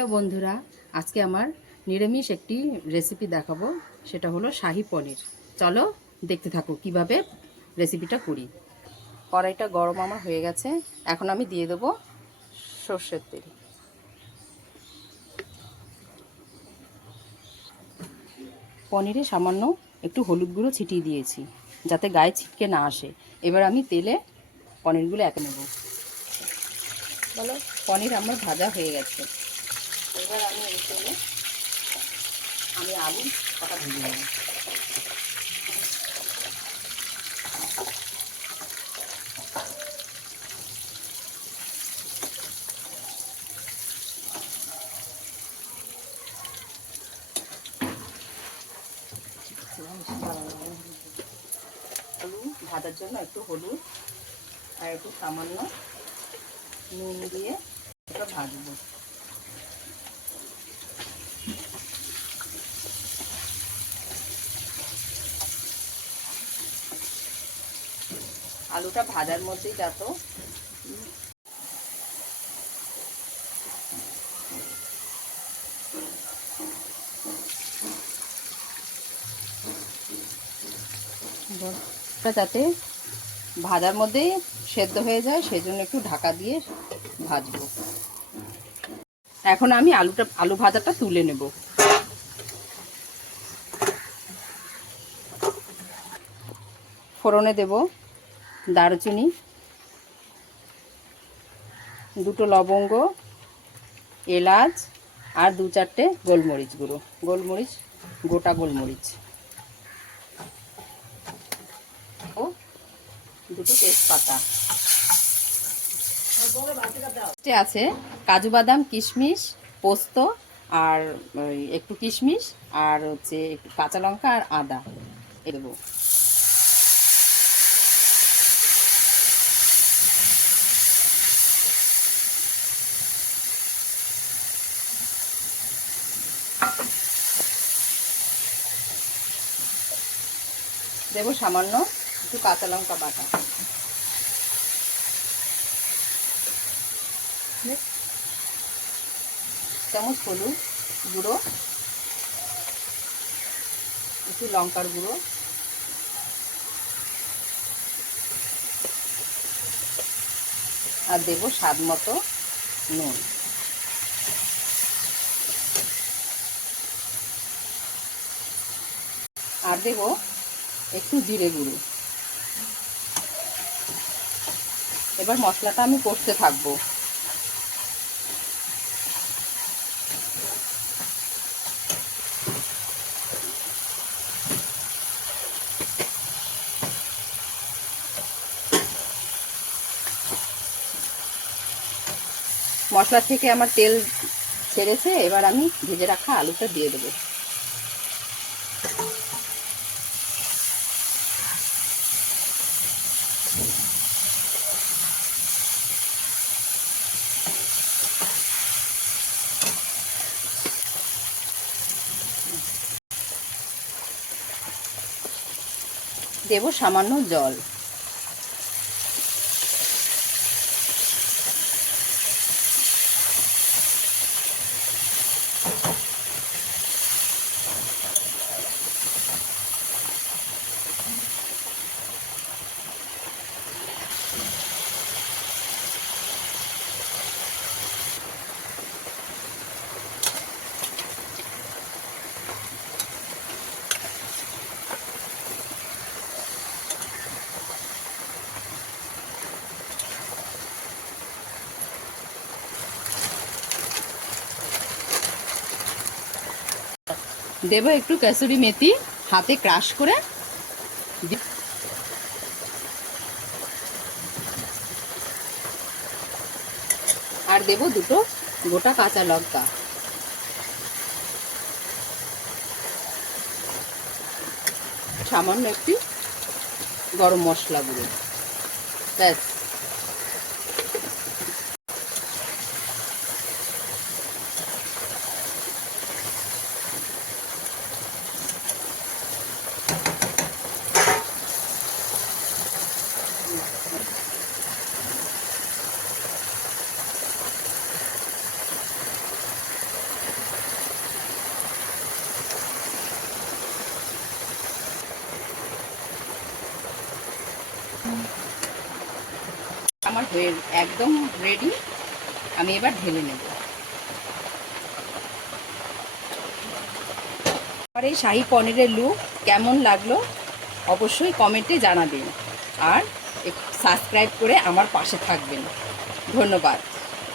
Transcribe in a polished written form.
Hello বন্ধুরা, আজকে আমার নিরামিষ একটি রেসিপি দেখাবো। সেটা হলো শাহী পনির। চলো দেখতে থাকো কিভাবে রেসিপিটা করি। কড়াইটা গরম আমার হয়ে গেছে, এখন আমি দিয়ে দেবো সর্ষের তেল। পনিরে সামান্য একটু হলুদ গুঁড়ো ছিটিয়ে দিয়েছি যাতে গায়ে ছিটকে না আসে। এবার আমি তেলে পনিরগুলো একে নেব। বলো, পনির আমার ভাজা হয়ে গেছে। এবার আমি এই তেলে আলু কটা ভেজে নেব। আলু ভাজার জন্য একটু হলুদ আর একটু সামান্য নুন দিয়ে এটা ভাজবো। আলুটা ভাজার মধ্যেই যাতো যাতে ভাজার মধ্যেই সেদ্ধ হয়ে যায়, সেজন্য একটু ঢাকা দিয়ে ভাজবো। এখন আমি আলু ভাজাটা তুলে নেব। ফোড়নে দেব দারুচিনি, দুটো লবঙ্গ, এলাচ আর দু চারটে গোলমরিচ গুঁড়ো, গোটা গোলমরিচ ও দুটো তেজপাতা। আছে কাজু বাদাম, কিশমিশ, পোস্ত আর একটু কিশমিশ আর হচ্ছে একটু কাঁচা লঙ্কা আর আদা দেবো। দেবো সামান্য একটু কাঁচা লঙ্কা বাটা, চামচ হলুদ গুঁড়ো, একটু লঙ্কার গুঁড়ো আর দেবো স্বাদ মতো নুন। আর দেবো একটু জিরে গুঁড়ো। এবার মশলাটা আমি কষতে থাকবো। মশলা থেকে আমার তেল ছেড়েছে, এবার আমি ভেজে রাখা আলুটা দিয়ে দেবো। দেবো সামান্য জল। দেবো একটু কাসুরি মেথি হাতে ক্রাশ করে, আর দেবো দুটো গোটা কাঁচা লঙ্কা, সামান্য একটি গরম মশলা গুঁড়ো। ব্যাস। আমার হয়ে একদম রেডি। আমি এবার ঢেলে নেব। আমার এই শাহী পনিরের লুক কেমন লাগলো অবশ্যই কমেন্টে জানাবেন, আর সাবস্ক্রাইব করে আমার পাশে থাকবেন। ধন্যবাদ।